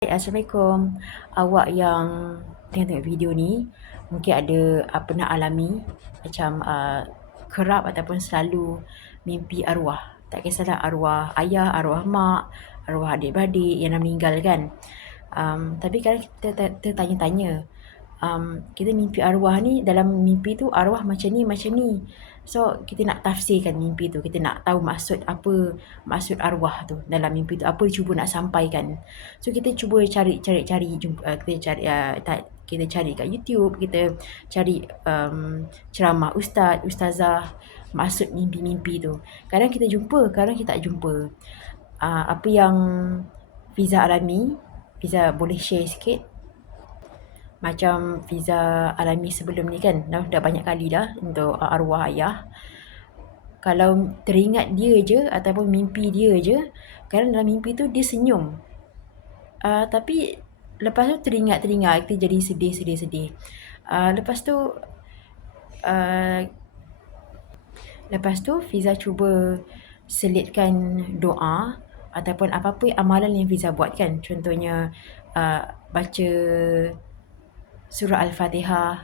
Assalamualaikum. Awak yang tengok video ni mungkin ada pernah alami macam kerap ataupun selalu mimpi arwah. Tak kisahlah arwah ayah, arwah mak, arwah adik-beradik yang dah meninggal kan. Tapi kadang kita tertanya-tanya, kita mimpi arwah ni, dalam mimpi tu arwah macam ni, macam ni. So, kita nak tafsirkan mimpi tu. Kita nak tahu maksud apa, maksud arwah tu dalam mimpi tu. Apa dia cuba nak sampaikan. So, kita cuba cari, kita cari kat YouTube, kita cari ceramah ustaz, ustazah, maksud mimpi-mimpi tu. Kadang kita jumpa, kadang kita tak jumpa. Apa yang Fiza alami, Fiza boleh share sikit? Macam Fiza alami sebelum ni kan, dah banyak kali dah untuk arwah ayah. Kalau teringat dia je ataupun mimpi dia je, kadang dalam mimpi tu dia senyum. Tapi lepas tu teringat kita jadi sedih. Lepas tu Fiza cuba selitkan doa ataupun apa-apa amalan yang Fiza buat kan. Contohnya baca surah Al-Fatihah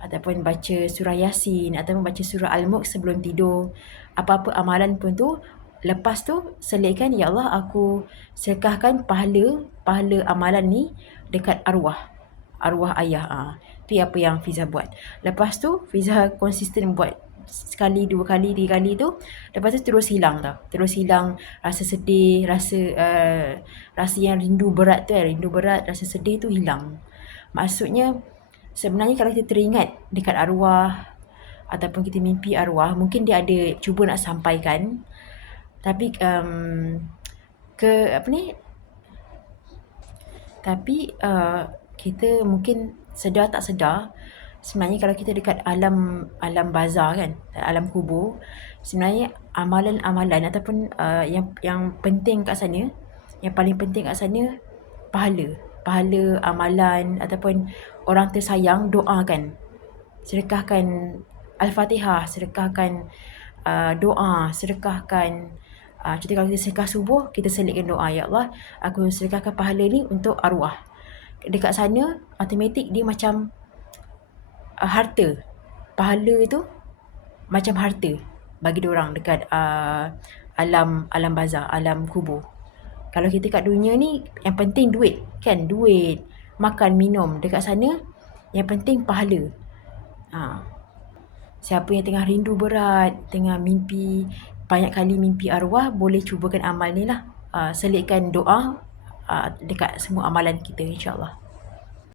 ataupun baca surah Yasin ataupun baca surah Al-Mulk sebelum tidur. Apa-apa amalan pun tu, lepas tu selitkan, ya Allah, aku sedekahkan pahala amalan ni dekat arwah ayah. Itu apa yang Fiza buat. Lepas tu Fiza konsisten buat sekali, dua kali, tiga kali tu. Lepas tu terus hilang tau. Terus hilang rasa sedih, rasa yang rindu berat tu, rasa sedih tu hilang. Maksudnya sebenarnya kalau kita teringat dekat arwah ataupun kita mimpi arwah, mungkin dia ada cuba nak sampaikan, tapi kita mungkin sedar tak sedar, sebenarnya kalau kita dekat alam barzah kan, alam kubur, sebenarnya amalan-amalan ataupun yang penting kat sana, yang paling penting kat sana, pahala amalan ataupun orang tersayang doakan, sedekahkan Al-Fatihah, sedekahkan doa, sedekahkan contoh kalau kita sedekah subuh, kita selitkan doa, ya Allah, aku sedekahkan pahala ni untuk arwah. Dekat sana automatik dia macam harta. Pahala tu macam harta bagi diorang dekat alam barzah, alam kubur. Kalau kita kat dunia ni, yang penting duit kan, duit, makan, minum. Dekat sana yang penting pahala. Siapa yang tengah rindu berat, tengah mimpi, banyak kali mimpi arwah, boleh cubakan amal ni lah. Selitkan doa dekat semua amalan kita, insyaAllah.